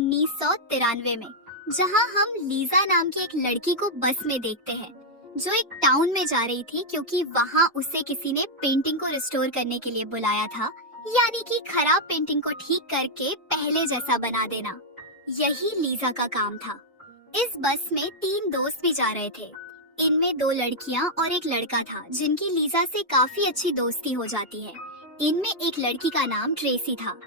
1993 में, जहां हम लीजा नाम की एक लड़की को बस में देखते हैं जो एक टाउन में जा रही थी क्योंकि वहां उसे किसी ने पेंटिंग को रिस्टोर करने के लिए बुलाया था, यानी कि खराब पेंटिंग को ठीक करके पहले जैसा बना देना। यही लीजा का काम था। इस बस में 3 दोस्त भी जा रहे थे। इनमें 2 लड़कियां और एक लड़का था जिनकी लीजा से काफी अच्छी दोस्ती हो जाती है। इनमें एक लड़की का नाम ट्रेसी था।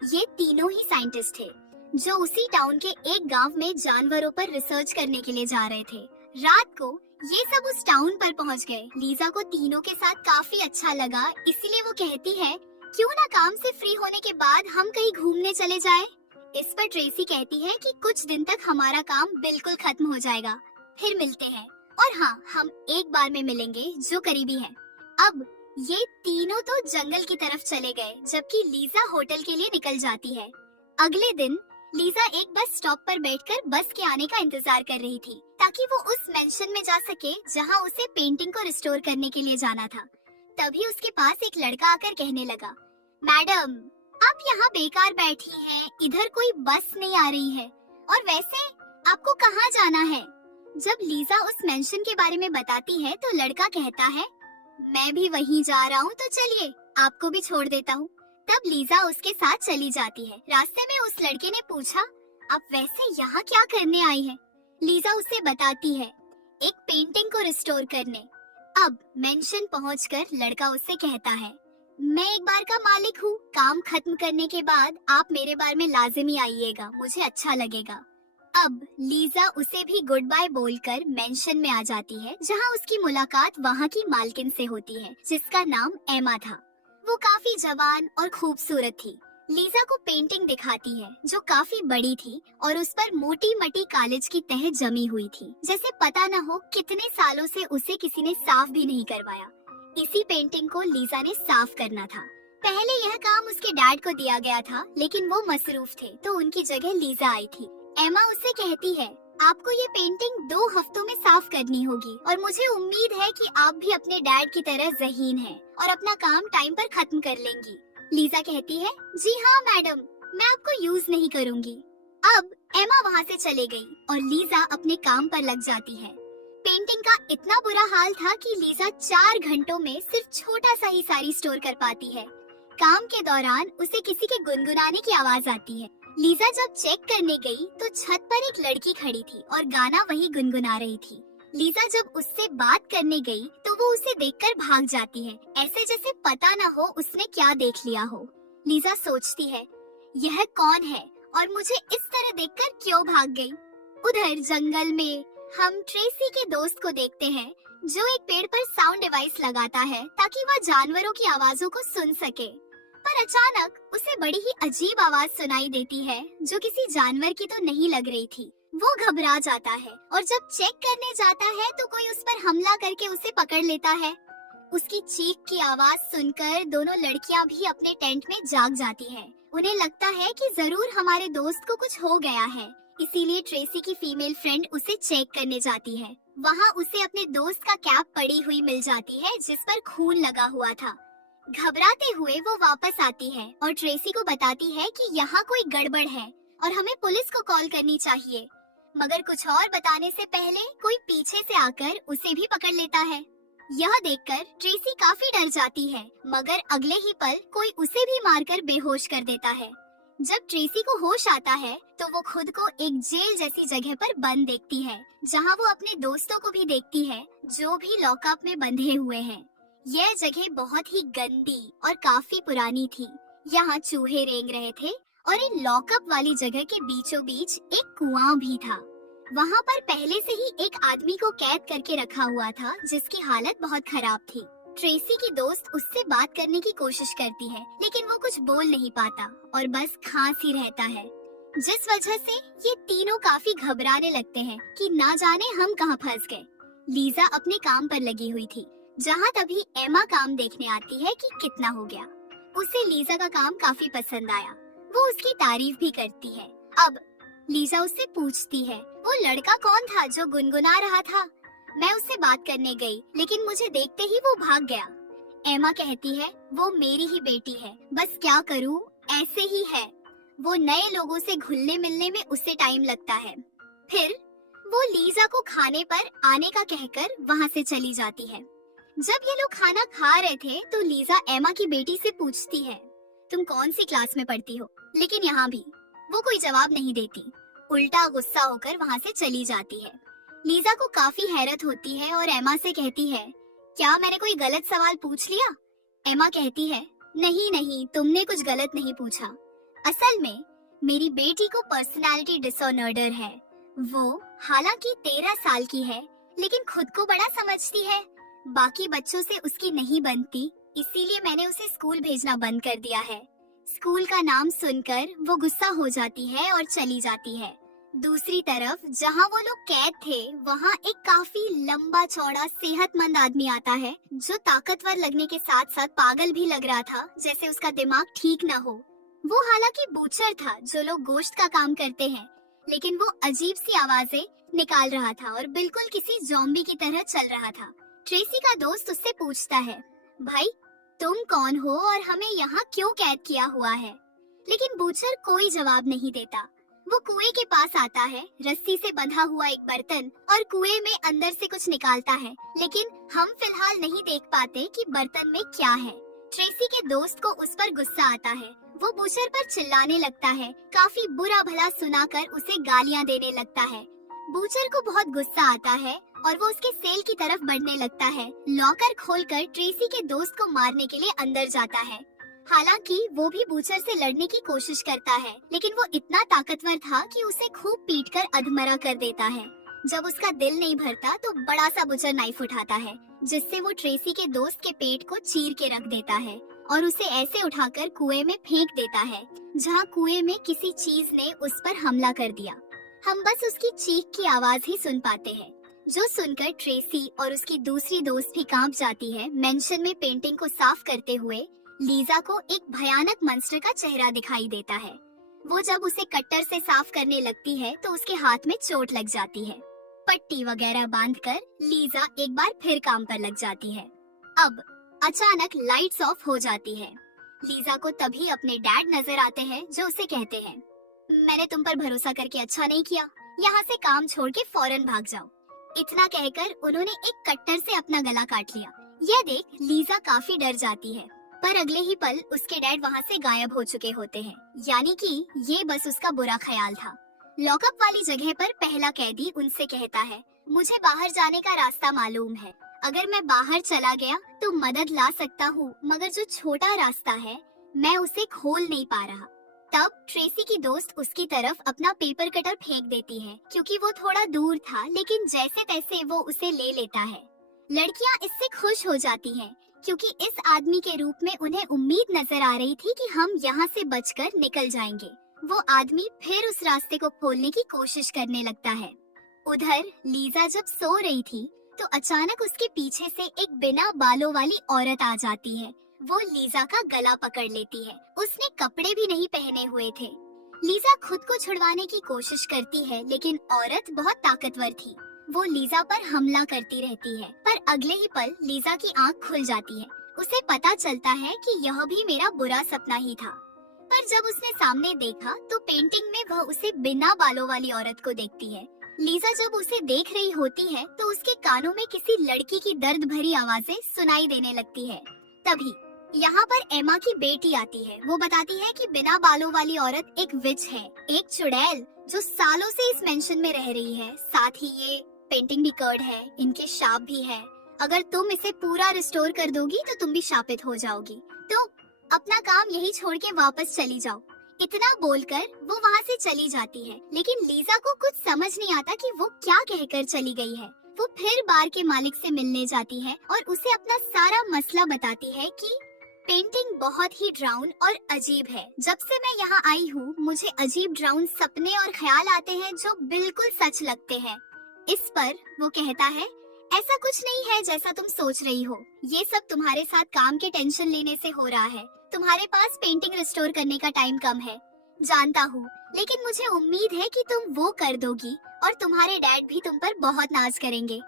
ये तीनों ही साइंटिस्ट थे जो उसी टाउन के एक गांव में जानवरों पर रिसर्च करने के लिए जा रहे थे। रात को ये सब उस टाउन पर पहुंच गए। लीजा को तीनों के साथ काफी अच्छा लगा, इसीलिए वो कहती है क्यों ना काम से फ्री होने के बाद हम कहीं घूमने चले जाएं। इस पर ट्रेसी कहती है कि कुछ दिन तक हमारा काम बिल्कुल खत्म हो जाएगा, फिर मिलते हैं। और हाँ, हम एक बार में मिलेंगे जो करीबी है। अब ये तीनों तो जंगल की तरफ चले गए जबकि लीजा होटल के लिए निकल जाती है। अगले दिन लीजा एक बस स्टॉप पर बैठकर बस के आने का इंतजार कर रही थी ताकि वो उस मेंशन में जा सके जहां उसे पेंटिंग को रिस्टोर करने के लिए जाना था। तभी उसके पास एक लड़का आकर कहने लगा, मैडम आप यहाँ बेकार बैठी हैं, इधर कोई बस नहीं आ रही है, और वैसे आपको कहाँ जाना है? जब लीजा उस मेंशन के बारे में बताती है तो लड़का कहता है, मैं भी वहीं जा रहा हूँ, तो चलिए आपको भी छोड़ देता हूँ। तब लीजा उसके साथ चली जाती है। रास्ते में उस लड़के ने पूछा, आप वैसे यहाँ क्या करने आई हैं? लीजा उसे बताती है, एक पेंटिंग को रिस्टोर करने। अब मेंशन पहुंचकर लड़का उससे कहता है, मैं एक बार का मालिक हूँ, काम खत्म करने के बाद आप मेरे बार में लाजिमी आइएगा, मुझे अच्छा लगेगा। अब लीजा उसे भी गुड बाय बोलकर मेंशन में आ जाती है जहाँ उसकी मुलाकात वहाँ की मालकिन से होती है जिसका नाम एमा था। वो काफी जवान और खूबसूरत थी। लीजा को पेंटिंग दिखाती है जो काफी बड़ी थी और उस पर मोटी मटी कालिज की तह जमी हुई थी, जैसे पता न हो कितने सालों से उसे किसी ने साफ भी नहीं करवाया। इसी पेंटिंग को लीजा ने साफ करना था। पहले यह काम उसके डैड को दिया गया था लेकिन वो मसरूफ थे तो उनकी जगह लीजा आई थी। एमा उससे कहती है, आपको ये पेंटिंग 2 हफ्तों में साफ करनी होगी और मुझे उम्मीद है कि आप भी अपने डैड की तरह ज़हीन हैं और अपना काम टाइम पर खत्म कर लेंगी। लीजा कहती है, जी हाँ मैडम, मैं आपको यूज नहीं करूँगी। अब एमा वहाँ से चले गई और लीजा अपने काम पर लग जाती है। पेंटिंग का इतना बुरा हाल था कि लीजा 4 घंटों में सिर्फ छोटा सा ही सारी स्टोर कर पाती है। काम के दौरान उसे किसी के गुनगुनाने की आवाज आती है। लीजा जब चेक करने गई तो छत पर एक लड़की खड़ी थी और गाना वही गुनगुना रही थी। लीजा जब उससे बात करने गई तो वो उसे देखकर भाग जाती है, ऐसे जैसे पता न हो उसने क्या देख लिया हो। लीजा सोचती है, यह कौन है और मुझे इस तरह देखकर क्यों भाग गई। उधर जंगल में हम ट्रेसी के दोस्त को देखते हैं जो एक पेड़ पर साउंड डिवाइस लगाता है ताकि वह जानवरों की आवाजों को सुन सके। पर अचानक उसे बड़ी ही अजीब आवाज सुनाई देती है जो किसी जानवर की तो नहीं लग रही थी। वो घबरा जाता है और जब चेक करने जाता है तो कोई उस पर हमला करके उसे पकड़ लेता है। उसकी चीख की आवाज सुनकर दोनों लड़कियां भी अपने टेंट में जाग जाती हैं। उन्हें लगता है कि जरूर हमारे दोस्त को कुछ हो गया है, इसीलिए ट्रेसी की फीमेल फ्रेंड उसे चेक करने जाती है। वहाँ उसे अपने दोस्त का कैप पड़ी हुई मिल जाती है जिस पर खून लगा हुआ था। घबराते हुए वो वापस आती है और ट्रेसी को बताती है कि यहाँ कोई गड़बड़ है और हमें पुलिस को कॉल करनी चाहिए। मगर कुछ और बताने से पहले कोई पीछे से आकर उसे भी पकड़ लेता है। यह देखकर ट्रेसी काफी डर जाती है, मगर अगले ही पल कोई उसे भी मारकर बेहोश कर देता है। जब ट्रेसी को होश आता है तो वो खुद को एक जेल जैसी जगह पर बंद देखती है जहाँ वो अपने दोस्तों को भी देखती है जो भी लॉकअप में बंधे हुए हैं। यह जगह बहुत ही गंदी और काफी पुरानी थी। यहाँ चूहे रेंग रहे थे और इन लॉकअप वाली जगह के बीचों बीच एक कुआं भी था। वहाँ पर पहले से ही एक आदमी को कैद करके रखा हुआ था जिसकी हालत बहुत खराब थी। ट्रेसी की दोस्त उससे बात करने की कोशिश करती है लेकिन वो कुछ बोल नहीं पाता और बस खांसी रहता है, जिस वजह से ये तीनों काफी घबराने लगते हैं कि ना जाने हम कहाँ फंस गए। लीजा अपने काम पर लगी हुई थी जहाँ तभी एमा काम देखने आती है कि कितना हो गया। उसे लीजा का काम काफी पसंद आया, वो उसकी तारीफ भी करती है। अब लीजा उससे पूछती है, वो लड़का कौन था जो गुनगुना रहा था? मैं उससे बात करने गई लेकिन मुझे देखते ही वो भाग गया। एमा कहती है, वो मेरी ही बेटी है, बस क्या करूं, ऐसे ही है। वो नए लोगों से घुलने मिलने में उसे टाइम लगता है। फिर वो लीजा को खाने पर आने का कहकर वहाँ से चली जाती है। जब ये लोग खाना खा रहे थे तो लीजा एमा की बेटी से पूछती है, तुम कौन सी क्लास में पढ़ती हो? लेकिन यहाँ भी वो कोई जवाब नहीं देती, उल्टा गुस्सा होकर वहाँ से चली जाती है। लीजा को काफी हैरत होती है और एमा से कहती है, क्या मैंने कोई गलत सवाल पूछ लिया? एमा कहती है, नहीं नहीं, तुमने कुछ गलत नहीं पूछा। असल में मेरी बेटी को पर्सनालिटी डिसऑर्डर है। वो हालांकि 13 साल की है लेकिन खुद को बड़ा समझती है। बाकी बच्चों से उसकी नहीं बनती, इसीलिए मैंने उसे स्कूल भेजना बंद कर दिया है। स्कूल का नाम सुनकर वो गुस्सा हो जाती है और चली जाती है। दूसरी तरफ जहाँ वो लोग कैद थे वहाँ एक काफी लंबा चौड़ा सेहतमंद आदमी आता है जो ताकतवर लगने के साथ साथ पागल भी लग रहा था, जैसे उसका दिमाग ठीक न हो। वो हालांकि बूचर था जो लोग गोश्त का काम करते हैं, लेकिन वो अजीब सी आवाजें निकाल रहा था और बिल्कुल किसी ज़ॉम्बी की तरह चल रहा था। ट्रेसी का दोस्त उससे पूछता है, भाई तुम कौन हो और हमें यहाँ क्यों कैद किया हुआ है? लेकिन बूचर कोई जवाब नहीं देता। वो कुएं के पास आता है, रस्सी से बंधा हुआ एक बर्तन, और कुएं में अंदर से कुछ निकालता है, लेकिन हम फिलहाल नहीं देख पाते कि बर्तन में क्या है। ट्रेसी के दोस्त को उस पर गुस्सा आता है। वो बूचर पर चिल्लाने लगता है, काफी बुरा भला सुनाकर उसे गालियां देने लगता है। बूचर को बहुत गुस्सा आता है और वो उसके सेल की तरफ बढ़ने लगता है। लॉकर खोलकर ट्रेसी के दोस्त को मारने के लिए अंदर जाता है। हालांकि वो भी बूचर से लड़ने की कोशिश करता है, लेकिन वो इतना ताकतवर था कि उसे खूब पीटकर अधमरा कर देता है। जब उसका दिल नहीं भरता तो बड़ा सा बूचर नाइफ उठाता है, जिससे वो ट्रेसी के दोस्त के पेट को चीर के रख देता है और उसे ऐसे उठाकर कुएं में फेंक देता है, जहाँ कुएं में किसी चीज ने उस पर हमला कर दिया। हम बस उसकी चीख की आवाज ही सुन पाते हैं, जो सुनकर ट्रेसी और उसकी दूसरी दोस्त भी कांप जाती है। मेंशन में पेंटिंग को साफ करते हुए लीजा को एक भयानक मंस्टर का चेहरा दिखाई देता है। वो जब उसे कट्टर से साफ करने लगती है तो उसके हाथ में चोट लग जाती है। पट्टी वगैरह बांधकर लीजा एक बार फिर काम पर लग जाती है। अब अचानक लाइट्स ऑफ हो जाती है। लीजा को तभी अपने डैड नजर आते हैं, जो उसे कहते हैं, मैंने तुम पर भरोसा करके अच्छा नहीं किया, यहाँ से काम छोड़ के फौरन भाग जाओ। इतना कहकर उन्होंने एक कट्टर से अपना गला काट लिया। यह देख लीजा काफी डर जाती है, पर अगले ही पल उसके डैड वहाँ से गायब हो चुके होते हैं, यानी कि ये बस उसका बुरा ख्याल था। लॉकअप वाली जगह पर पहला कैदी उनसे कहता है, मुझे बाहर जाने का रास्ता मालूम है, अगर मैं बाहर चला गया तो मदद ला सकता हूँ, मगर जो छोटा रास्ता है मैं उसे खोल नहीं पा रहा। तब ट्रेसी की दोस्त उसकी तरफ अपना पेपर कटर फेंक देती है, क्योंकि वो थोड़ा दूर था, लेकिन जैसे तैसे वो उसे ले लेता है। लड़कियां इससे खुश हो जाती हैं, क्योंकि इस आदमी के रूप में उन्हें उम्मीद नजर आ रही थी कि हम यहाँ से बचकर निकल जाएंगे। वो आदमी फिर उस रास्ते को खोलने की कोशिश करने लगता है। उधर लीजा जब सो रही थी तो अचानक उसके पीछे से एक बिना बालों वाली औरत आ जाती है। वो लीजा का गला पकड़ लेती है। उसने कपड़े भी नहीं पहने हुए थे। लीजा खुद को छुड़वाने की कोशिश करती है, लेकिन औरत बहुत ताकतवर थी। वो लीजा पर हमला करती रहती है, पर अगले ही पल लीजा की आंख खुल जाती है। उसे पता चलता है कि यह भी मेरा बुरा सपना ही था। पर जब उसने सामने देखा तो पेंटिंग में वह उसे बिना बालों वाली औरत को देखती है। लीजा जब उसे देख रही होती है तो उसके कानों में किसी लड़की की दर्द भरी आवाजें सुनाई देने लगती है। तभी यहाँ पर एमा की बेटी आती है। वो बताती है कि बिना बालों वाली औरत एक विच है, एक चुड़ैल जो सालों से इस मेंशन में रह रही है। साथ ही ये पेंटिंग भी कर्ड है, इनके शाप भी है। अगर तुम इसे पूरा रिस्टोर कर दोगी तो तुम भी शापित हो जाओगी, तो अपना काम यही छोड़ के वापस चली जाओ। इतना बोलकर वो वहाँ से चली जाती है, लेकिन लीजा को कुछ समझ नहीं आता कि वो क्या कहकर चली गई है। वो फिर बार के मालिक से मिलने जाती है और उसे अपना सारा मसला बताती है कि पेंटिंग बहुत ही ड्राउन और अजीब है। जब से मैं यहाँ आई हूँ मुझे अजीब ड्राउन सपने और ख्याल आते हैं जो बिल्कुल सच लगते हैं। इस पर वो कहता है, ऐसा कुछ नहीं है जैसा तुम सोच रही हो। ये सब तुम्हारे साथ काम के टेंशन लेने से हो रहा है। तुम्हारे पास पेंटिंग रिस्टोर करने का टाइम कम है, जानता हूँ, लेकिन मुझे उम्मीद है कि तुम वो कर दोगी और तुम्हारे डैड भी तुम पर बहुत नाज करेंगे।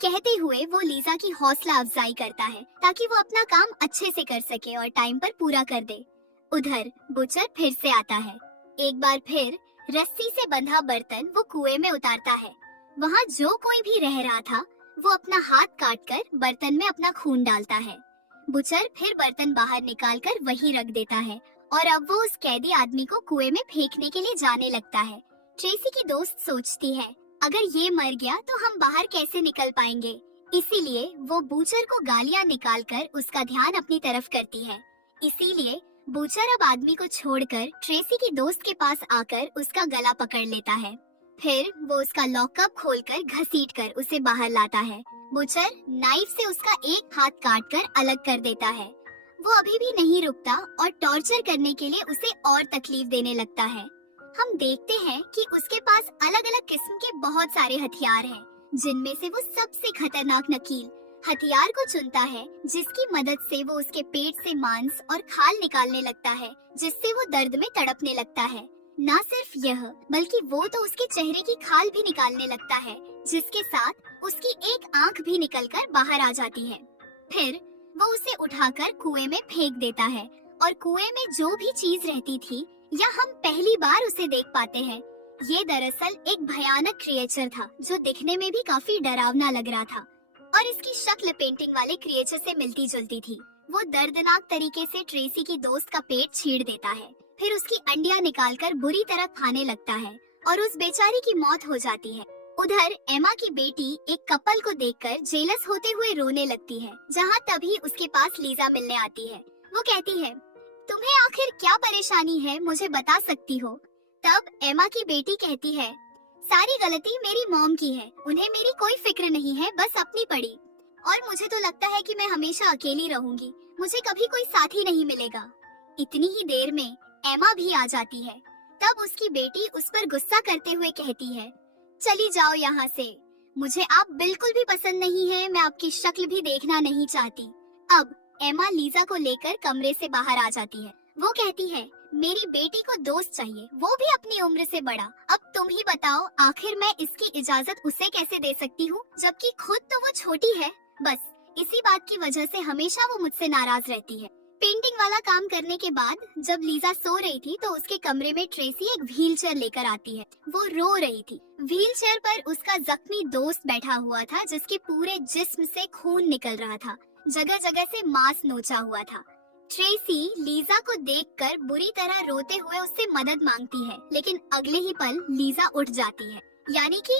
कहते हुए वो लीजा की हौसला अफजाई करता है ताकि वो अपना काम अच्छे से कर सके और टाइम पर पूरा कर दे। उधर बुचर फिर से आता है। एक बार फिर रस्सी से बंधा बर्तन वो कुएं में उतारता है। वहाँ जो कोई भी रह रहा था वो अपना हाथ काटकर बर्तन में अपना खून डालता है। बुचर फिर बर्तन बाहर निकालकर वहीं रख देता है और अब वो उस कैदी आदमी को कुएं में फेंकने के लिए जाने लगता है। ट्रेसी की दोस्त सोचती है, अगर ये मर गया तो हम बाहर कैसे निकल पाएंगे। इसीलिए वो बूचर को गालियां निकालकर उसका ध्यान अपनी तरफ करती है। इसीलिए बूचर अब आदमी को छोड़कर ट्रेसी की दोस्त के पास आकर उसका गला पकड़ लेता है। फिर वो उसका लॉकअप खोलकर घसीटकर उसे बाहर लाता है। बूचर नाइफ से उसका एक हाथ काटकर अलग कर देता है। वो अभी भी नहीं रुकता और टॉर्चर करने के लिए उसे और तकलीफ देने लगता है। हम देखते हैं कि उसके पास अलग अलग किस्म के बहुत सारे हथियार हैं, जिनमें से वो सबसे खतरनाक नकील हथियार को चुनता है, जिसकी मदद से वो उसके पेट से मांस और खाल निकालने लगता है, जिससे वो दर्द में तड़पने लगता है। न सिर्फ यह, बल्कि वो तो उसके चेहरे की खाल भी निकालने लगता है, जिसके साथ उसकी एक आंख भी निकलकर बाहर आ जाती है। फिर वो उसे उठाकर कुएं में फेंक देता है और कुएं में जो भी चीज रहती थी या हम पहली बार उसे देख पाते हैं, ये दरअसल एक भयानक क्रिएचर था जो दिखने में भी काफी डरावना लग रहा था और इसकी शक्ल पेंटिंग वाले क्रिएचर से मिलती जुलती थी। वो दर्दनाक तरीके से ट्रेसी की दोस्त का पेट छीड़ देता है, फिर उसकी अंडियां निकालकर बुरी तरह खाने लगता है और उस बेचारी की मौत हो जाती है। उधर एमा की बेटी एक कपल को देखकर जेलस होते हुए रोने लगती है, जहाँ तभी उसके पास लीजा मिलने आती है। वो कहती है, तुम्हें आखिर क्या परेशानी है, मुझे बता सकती हो। तब एमा की बेटी कहती है, सारी गलती मेरी मॉम की है, उन्हें मेरी कोई फिक्र नहीं है, बस अपनी पड़ी। और मुझे तो लगता है कि मैं हमेशा अकेली रहूंगी, मुझे कभी कोई साथी नहीं मिलेगा। इतनी ही देर में एमा भी आ जाती है। तब उसकी बेटी उस पर गुस्सा करते हुए कहती है, चली जाओ यहाँ से, मुझे आप बिल्कुल भी पसंद नहीं है, मैं आपकी शक्ल भी देखना नहीं चाहती। अब एमा लीजा को लेकर कमरे से बाहर आ जाती है। वो कहती है, मेरी बेटी को दोस्त चाहिए, वो भी अपनी उम्र से बड़ा। अब तुम ही बताओ, आखिर मैं इसकी इजाजत उसे कैसे दे सकती हूँ, जबकि खुद तो वो छोटी है। बस इसी बात की वजह से हमेशा वो मुझसे नाराज रहती है। पेंटिंग वाला काम करने के बाद जब लीजा सो रही थी तो उसके कमरे में ट्रेसी एक व्हीलचेयर लेकर आती है। वो रो रही थी। व्हीलचेयर पर उसका जख्मी दोस्त बैठा हुआ था, जिसके पूरे जिस्म से खून निकल रहा था, जगह जगह से मांस नोचा हुआ था। ट्रेसी लीजा को देखकर बुरी तरह रोते हुए उससे मदद मांगती है, लेकिन अगले ही पल लीजा उठ जाती है। यानी कि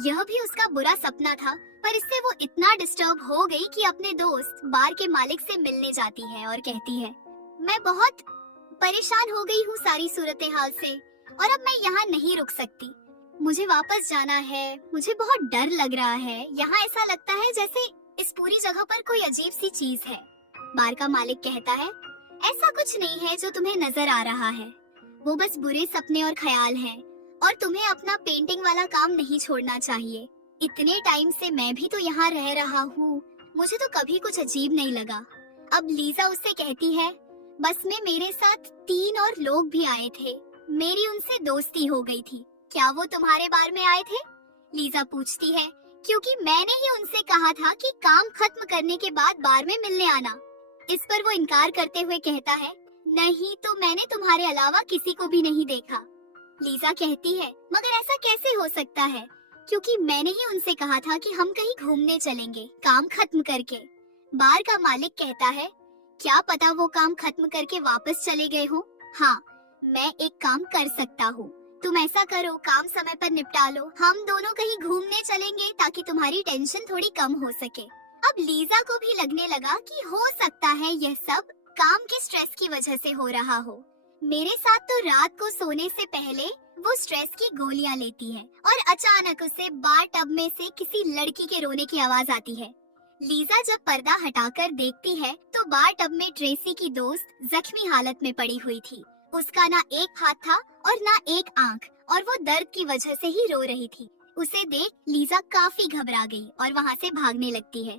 यह भी उसका बुरा सपना था, पर इससे वो इतना डिस्टर्ब हो गई कि अपने दोस्त बार के मालिक से मिलने जाती है और कहती है, मैं बहुत परेशान हो गई हूँ सारी सूरत हाल से और अब मैं यहाँ नहीं रुक सकती, मुझे वापस जाना है, मुझे बहुत डर लग रहा है, यहाँ ऐसा लगता है जैसे इस पूरी जगह पर कोई अजीब सी चीज है। बार का मालिक कहता है, ऐसा कुछ नहीं है जो तुम्हें नजर आ रहा है, वो बस बुरे सपने और ख्याल हैं और तुम्हें अपना पेंटिंग वाला काम नहीं छोड़ना चाहिए। इतने टाइम से मैं भी तो यहाँ रह रहा हूँ, मुझे तो कभी कुछ अजीब नहीं लगा। अब लीजा उससे कहती है, बस में मेरे साथ 3 और लोग भी आए थे, मेरी उनसे दोस्ती हो गई थी, क्या वो तुम्हारे बार में आए थे? लीजा पूछती है, क्योंकि मैंने ही उनसे कहा था कि काम खत्म करने के बाद बार में मिलने आना। इस पर वो इनकार करते हुए कहता है, नहीं तो मैंने तुम्हारे अलावा किसी को भी नहीं देखा। लीजा कहती है, मगर ऐसा कैसे हो सकता है, क्योंकि मैंने ही उनसे कहा था कि हम कहीं घूमने चलेंगे काम खत्म करके। बार का मालिक कहता है, क्या पता वो काम खत्म करके वापस चले गए हो। हाँ, मैं एक काम कर सकता हूँ, तुम ऐसा करो, काम समय पर निपटा लो, हम दोनों कहीं घूमने चलेंगे ताकि तुम्हारी टेंशन थोड़ी कम हो सके। अब लीजा को भी लगने लगा कि हो सकता है यह सब काम के स्ट्रेस की वजह से हो रहा हो। मेरे साथ तो रात को सोने से पहले वो स्ट्रेस की गोलियां लेती है और अचानक उसे बार टब में से किसी लड़की के रोने की आवाज आती है। लीजा जब पर्दा हटाकर देखती है तो बार टब में ट्रेसी की दोस्त जख्मी हालत में पड़ी हुई थी। उसका ना एक हाथ था और ना एक आंख और वो दर्द की वजह से ही रो रही थी। उसे देख लीजा काफी घबरा गई और वहाँ से भागने लगती है,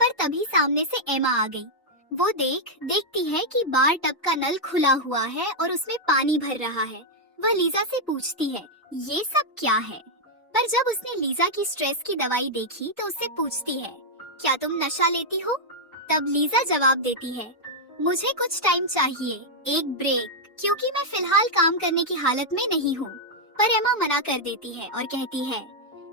पर तभी सामने से एमा आ गई। वो देखती है कि बार टब का नल खुला हुआ है और उसमें पानी भर रहा है। वह लीजा से पूछती है, ये सब क्या है? पर जब उसने लीजा की स्ट्रेस की दवाई देखी तो उससे पूछती है, क्या तुम नशा लेती हो? तब लीजा जवाब देती है, मुझे कुछ टाइम चाहिए, एक ब्रेक, क्योंकि मैं फिलहाल काम करने की हालत में नहीं हूँ। पर एमा मना कर देती है और कहती है,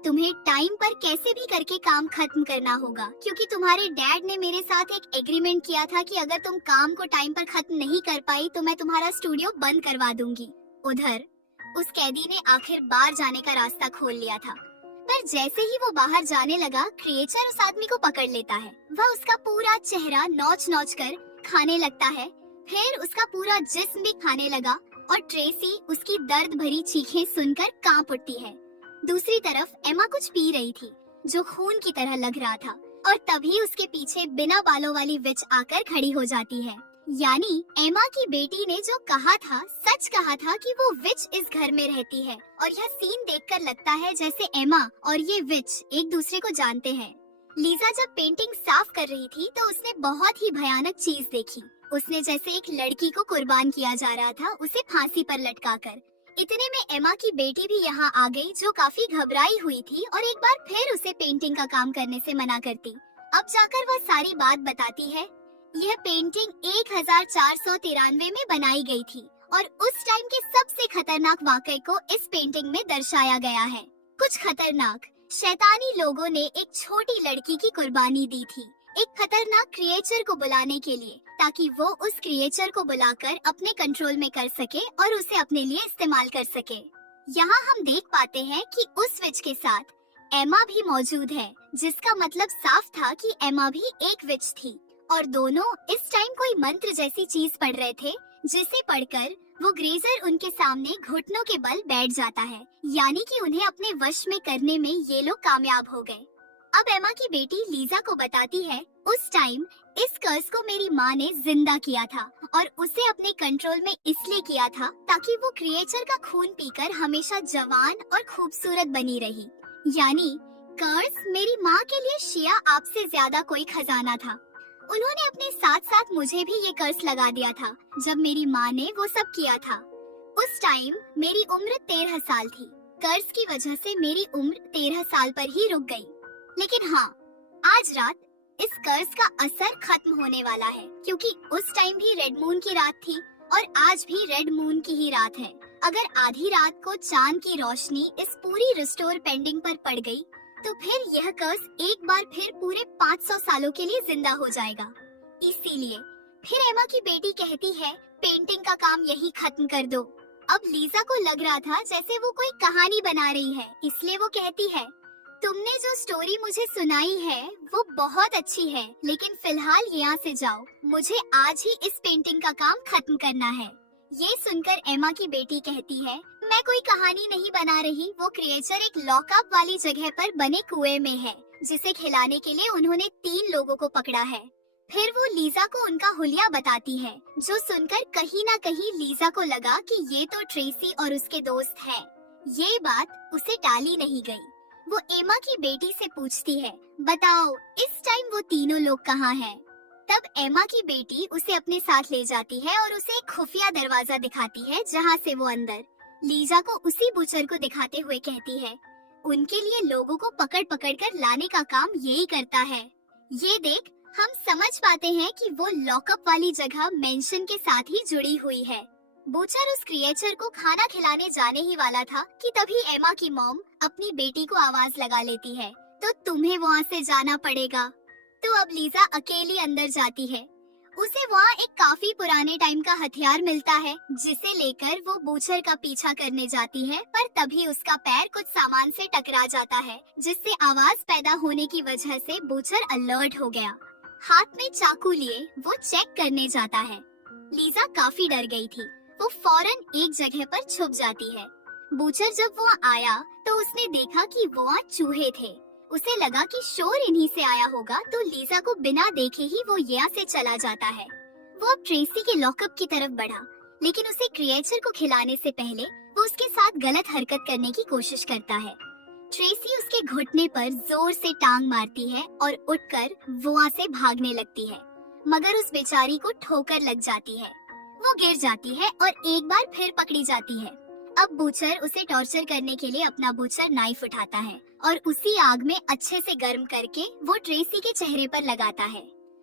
तुम्हें टाइम पर कैसे भी करके काम खत्म करना होगा, क्योंकि तुम्हारे डैड ने मेरे साथ एक एग्रीमेंट किया था कि अगर तुम काम को टाइम पर खत्म नहीं कर पाई तो मैं तुम्हारा स्टूडियो बंद करवा दूंगी। उधर उस कैदी ने आखिर बाहर जाने का रास्ता खोल लिया था, पर जैसे ही वो बाहर जाने लगा, क्रिएचर उस आदमी को पकड़ लेता है। वह उसका पूरा चेहरा नोच नोच कर खाने लगता है, फिर उसका पूरा जिस्म भी खाने लगा और ट्रेसी उसकी दर्द भरी चीखें सुनकर कांप उठती है। दूसरी तरफ एमा कुछ पी रही थी जो खून की तरह लग रहा था, और तभी उसके पीछे बिना बालों वाली विच आकर खड़ी हो जाती है। यानी एमा की बेटी ने जो कहा था, सच कहा था कि वो विच इस घर में रहती है। और यह सीन देखकर लगता है जैसे एमा और ये विच एक दूसरे को जानते हैं। लीजा जब पेंटिंग साफ कर रही थी तो उसने बहुत ही भयानक चीज देखी। उसने जैसे एक लड़की को कुर्बान किया जा रहा था, उसे फांसी पर लटकाकर। इतने में एमा की बेटी भी यहाँ आ गई, जो काफी घबराई हुई थी और एक बार फिर उसे पेंटिंग का काम करने से मना करती। अब जाकर वह सारी बात बताती है। यह पेंटिंग 1493 में बनाई गई थी और उस टाइम के सबसे खतरनाक वाकये को इस पेंटिंग में दर्शाया गया है। कुछ खतरनाक शैतानी लोगों ने एक छोटी लड़की की कुर्बानी दी थी, एक खतरनाक क्रिएचर को बुलाने के लिए, ताकि वो उस क्रिएचर को बुलाकर अपने कंट्रोल में कर सके और उसे अपने लिए इस्तेमाल कर सके। यहाँ हम देख पाते हैं कि उस विच के साथ एमा भी मौजूद है, जिसका मतलब साफ था कि एमा भी एक विच थी और दोनों इस टाइम कोई मंत्र जैसी चीज पढ़ रहे थे, जिसे पढ़कर वो ग्रेजर उनके सामने घुटनों के बल बैठ जाता है। यानी कि उन्हें अपने वश में करने में ये लोग कामयाब हो गए। अब एमा की बेटी लीजा को बताती है, उस टाइम इस कर्स को मेरी माँ ने जिंदा किया था और उसे अपने कंट्रोल में इसलिए किया था ताकि वो क्रिएचर का खून पीकर हमेशा जवान और खूबसूरत बनी रही। यानी कर्स मेरी माँ के लिए शिया आपसे ज्यादा कोई खजाना था। उन्होंने अपने साथ साथ मुझे भी ये कर्स लगा दिया था जब मेरी माँ ने वो सब किया था। उस टाइम मेरी उम्र 13 साल थी। कर्स की वजह से मेरी उम्र 13 साल पर ही रुक गई। लेकिन हाँ, आज रात इस कर्स का असर खत्म होने वाला है, क्योंकि उस टाइम भी रेड मून की रात थी और आज भी रेड मून की ही रात है। अगर आधी रात को चांद की रोशनी इस पूरी रिस्टोर पेंडिंग पर पड़ गई तो फिर यह कर्स एक बार फिर पूरे 500 सालों के लिए जिंदा हो जाएगा। इसीलिए फिर एमा की बेटी कहती है, पेंटिंग का काम यही खत्म कर दो। अब लीजा को लग रहा था जैसे वो कोई कहानी बना रही है, इसलिए वो कहती है, तुमने जो स्टोरी मुझे सुनाई है वो बहुत अच्छी है, लेकिन फिलहाल यहाँ से जाओ, मुझे आज ही इस पेंटिंग का काम खत्म करना है। ये सुनकर एमा की बेटी कहती है, मैं कोई कहानी नहीं बना रही, वो क्रिएचर एक लॉकअप वाली जगह पर बने कुएं में है, जिसे खिलाने के लिए उन्होंने 3 लोगों को पकड़ा है। फिर वो लीजा को उनका हुलिया बताती है, जो सुनकर कहीं न कहीं लीजा को लगा कि ये तो ट्रेसी और उसके दोस्त हैं। ये बात उसे टाली नहीं गई। वो एमा की बेटी से पूछती है, बताओ इस टाइम वो तीनों लोग कहाँ हैं? तब एमा की बेटी उसे अपने साथ ले जाती है और उसे एक खुफिया दरवाजा दिखाती है, जहाँ से वो अंदर लीजा को उसी बुचर को दिखाते हुए कहती है, उनके लिए लोगों को पकड़ पकड़ कर लाने का काम यही करता है। ये देख, हम समझ पाते हैं कि वो लॉकअप वाली जगह मेंशन के साथ ही जुड़ी हुई है। बूचर उस क्रिएचर को खाना खिलाने जाने ही वाला था कि तभी एमा की मॉम अपनी बेटी को आवाज लगा लेती है, तो तुम्हें वहाँ से जाना पड़ेगा। तो अब लीजा अकेली अंदर जाती है। उसे वहाँ एक काफी पुराने टाइम का हथियार मिलता है, जिसे लेकर वो बूचर का पीछा करने जाती है, पर तभी उसका पैर कुछ सामान से टकरा जाता है, जिससे आवाज पैदा होने की वजह से बूचर अलर्ट हो गया। हाथ में चाकू लिए वो चेक करने जाता है। लीजा काफी डर गई थी। वो फौरन एक जगह पर छुप जाती है। बूचर जब वहाँ आया तो उसने देखा कि वहाँ चूहे थे। उसे लगा कि शोर इन्हीं से आया होगा, तो लीजा को बिना देखे ही वो यहाँ से चला जाता है। वो अब ट्रेसी के लॉकअप की तरफ बढ़ा, लेकिन उसे क्रिएचर को खिलाने से पहले वो उसके साथ गलत हरकत करने की कोशिश करता है। ट्रेसी उसके घुटने पर जोर से टांग मारती है और उठकर वहाँ से भागने लगती है, मगर उस बेचारी को ठोकर लग जाती है। वो गिर जाती है और एक बार फिर पकड़ी जाती है। अब बूचर उसे टॉर्चर करने के लिए अपना बूचर नाइफ उठाता है और उसी आग में अच्छे से गर्म करके वो ट्रेसी के चेहरे पर लगाता है।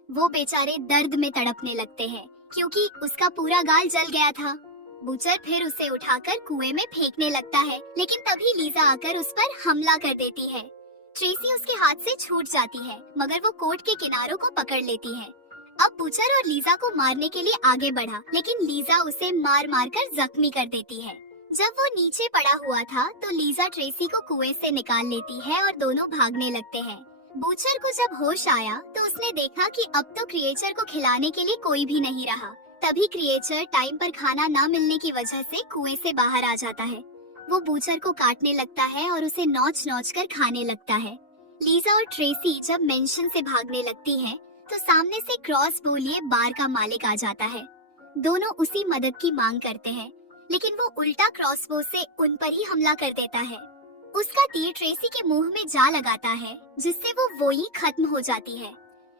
वो बेचारे दर्द में तड़पने लगते हैं, क्योंकि उसका पूरा गाल जल गया था। बूचर फिर उसे उठाकर कुएं में फेंकने लगता है, लेकिन तभी लीजा आकर उस पर हमला कर देती है। ट्रेसी उसके हाथ से छूट जाती है, मगर वो कोट के किनारों को पकड़ लेती है। अब बूचर और लीजा को मारने के लिए आगे बढ़ा, लेकिन लीजा उसे मार मार कर जख्मी कर देती है। जब वो नीचे पड़ा हुआ था तो लीजा ट्रेसी को कुएं से निकाल लेती है और दोनों भागने लगते हैं। बूचर को जब होश आया तो उसने देखा कि अब तो क्रिएचर को खिलाने के लिए कोई भी नहीं रहा। तभी क्रिएचर टाइम पर खाना न मिलने की वजह से कुएं से बाहर आ जाता है। वो बूचर को काटने लगता है और उसे नोच नोच कर खाने लगता है। लीजा और ट्रेसी जब मेंशन से भागने लगती हैं, तो सामने से क्रॉस बो लिए बार का मालिक आ जाता है। दोनों उसी मदद की मांग करते हैं, लेकिन वो उल्टा क्रॉसबो से उन पर ही हमला कर देता है। उसका तीर ट्रेसी के मुंह में जा लगाता है, जिससे वो ही खत्म हो जाती है।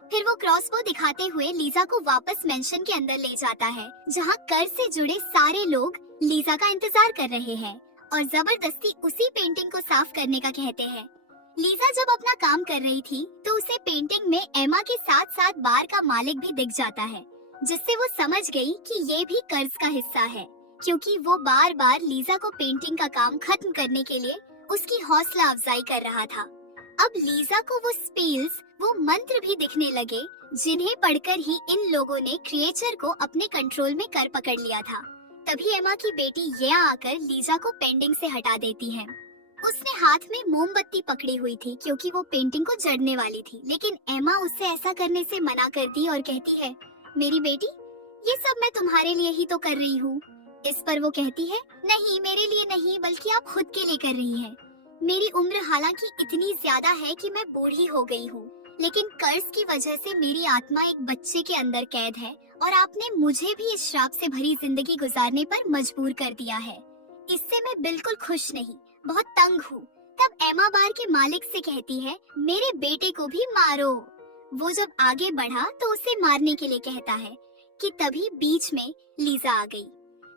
फिर वो क्रॉसबो दिखाते हुए लीजा को वापस मेंशन के अंदर ले जाता है, जहां कर से जुड़े सारे लोग लीजा का इंतजार कर रहे हैं और जबरदस्ती उसी पेंटिंग को साफ करने का कहते हैं। लीजा जब अपना काम कर रही थी तो उसे पेंटिंग में एमा के साथ साथ बार का मालिक भी दिख जाता है, जिससे वो समझ गई कि ये भी कर्ज का हिस्सा है, क्योंकि वो बार बार लीजा को पेंटिंग का काम खत्म करने के लिए उसकी हौसला अफजाई कर रहा था। अब लीजा को वो स्पेल्स, वो मंत्र भी दिखने लगे, जिन्हें पढ़कर ही इन लोगों ने क्रिएचर को अपने कंट्रोल में कर पकड़ लिया था। तभी एमा की बेटी ये आकर लीजा को पेंटिंग से हटा देती है। उसने हाथ में मोमबत्ती पकड़ी हुई थी, क्योंकि वो पेंटिंग को जड़ने वाली थी, लेकिन एमा उससे ऐसा करने से मना करती और कहती है, मेरी बेटी, ये सब मैं तुम्हारे लिए ही तो कर रही हूँ। इस पर वो कहती है, नहीं, मेरे लिए नहीं, बल्कि आप खुद के लिए कर रही हैं। मेरी उम्र हालांकि इतनी ज्यादा है कि मैं बूढ़ी हो गई हूँ, लेकिन कर्ज की वजह से मेरी आत्मा एक बच्चे के अंदर कैद है और आपने मुझे भी इस श्राप से भरी जिंदगी गुजारने पर मजबूर कर दिया है। इससे मैं बिल्कुल खुश नहीं, बहुत तंग हूँ। तब एमा बार के मालिक से कहती है, मेरे बेटे को भी मारो। वो जब आगे बढ़ा तो उसे मारने के लिए कहता है कि तभी बीच में लीजा आ गई।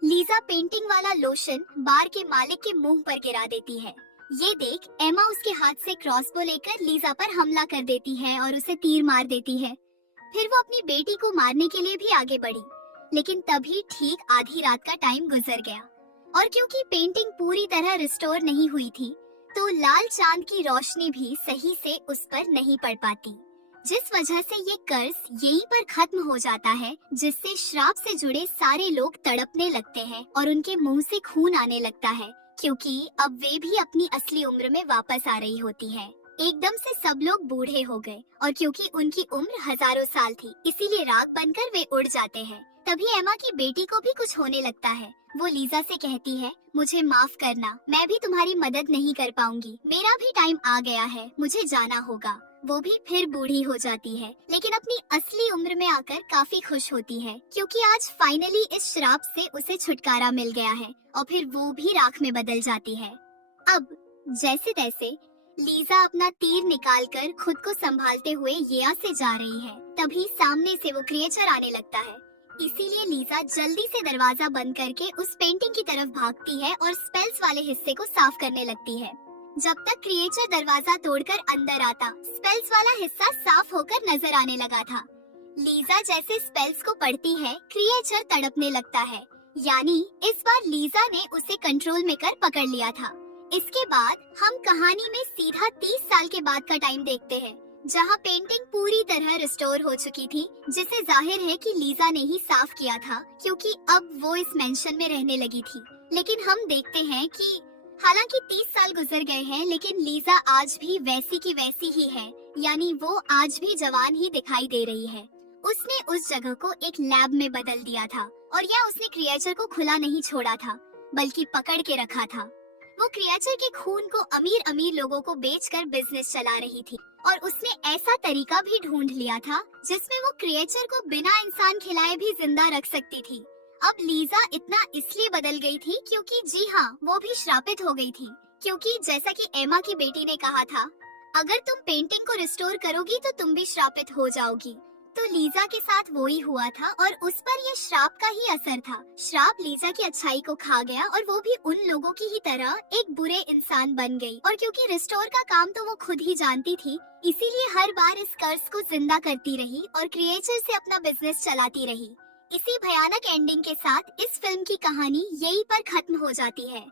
लीजा पेंटिंग वाला लोशन बार के मालिक के मुंह पर गिरा देती है। ये देख एमा उसके हाथ से क्रॉसबो लेकर लीजा पर हमला कर देती है और उसे तीर मार देती है। फिर वो अपनी बेटी को मारने के लिए भी आगे बढ़ी, लेकिन तभी ठीक आधी रात का टाइम गुजर गया और क्योंकि पेंटिंग पूरी तरह रिस्टोर नहीं हुई थी, तो लाल चांद की रोशनी भी सही से उस पर नहीं पड़ पाती, जिस वजह से ये कर्ज यहीं पर खत्म हो जाता है, जिससे श्राप से जुड़े सारे लोग तड़पने लगते हैं और उनके मुंह से खून आने लगता है, क्योंकि अब वे भी अपनी असली उम्र में वापस आ रही होती है। एकदम से सब लोग बूढ़े हो गए और क्योंकि उनकी उम्र हजारों साल थी, इसीलिए राख बनकर वे उड़ जाते हैं। तभी एमा की बेटी को भी कुछ होने लगता है। वो लीजा से कहती है, मुझे माफ करना, मैं भी तुम्हारी मदद नहीं कर पाऊंगी, मेरा भी टाइम आ गया है, मुझे जाना होगा। वो भी फिर बूढ़ी हो जाती है, लेकिन अपनी असली उम्र में आकर काफी खुश होती है, क्योंकि आज फाइनली इस श्राप से उसे छुटकारा मिल गया है और फिर वो भी राख में बदल जाती है। अब जैसे तैसे लीजा अपना तीर निकालकर खुद को संभालते हुए येया से जा रही है, तभी सामने से वो क्रिएचर आने लगता है। इसीलिए लीजा जल्दी से दरवाजा बंद करके उस पेंटिंग की तरफ भागती है और स्पेल्स वाले हिस्से को साफ करने लगती है। जब तक क्रिएचर दरवाजा तोड़कर अंदर आता, स्पेल्स वाला हिस्सा साफ होकर नजर आने लगा था। लीजा जैसे स्पेल्स को पढ़ती है, क्रिएचर तड़पने लगता है, यानी इस बार लीजा ने उसे कंट्रोल में कर पकड़ लिया था। इसके बाद हम कहानी में सीधा 30 साल के बाद का टाइम देखते हैं, जहां पेंटिंग पूरी तरह रिस्टोर हो चुकी थी, जिसे जाहिर है कि लीजा ने ही साफ किया था, क्योंकि अब वो इस मेंशन में रहने लगी थी। लेकिन हम देखते हैं कि हालांकि 30 साल गुजर गए हैं, लेकिन लीजा आज भी वैसी की वैसी ही है, यानी वो आज भी जवान ही दिखाई दे रही है। उसने उस जगह को एक लैब में बदल दिया था और यह उसने क्रिएचर को खुला नहीं छोड़ा था, बल्कि पकड़ के रखा था। वो क्रिएचर के खून को अमीर अमीर लोगों को बेचकर बिजनेस चला रही थी और उसने ऐसा तरीका भी ढूंढ लिया था जिसमें वो क्रिएचर को बिना इंसान खिलाए भी जिंदा रख सकती थी। अब लीजा इतना इसलिए बदल गई थी क्योंकि जी हाँ, वो भी श्रापित हो गई थी, क्योंकि जैसा कि एमा की बेटी ने कहा था, अगर तुम पेंटिंग को रिस्टोर करोगी तो तुम भी श्रापित हो जाओगी। तो लीजा के साथ वो ही हुआ था और उस पर ये श्राप का ही असर था। श्राप लीजा की अच्छाई को खा गया और वो भी उन लोगों की ही तरह एक बुरे इंसान बन गई। और क्योंकि रिस्टोर का काम तो वो खुद ही जानती थी, इसीलिए हर बार इस कर्ज को जिंदा करती रही और क्रिएचर से अपना बिजनेस चलाती रही। इसी भयानक एंडिंग के साथ इस फिल्म की कहानी यहीं पर खत्म हो जाती है।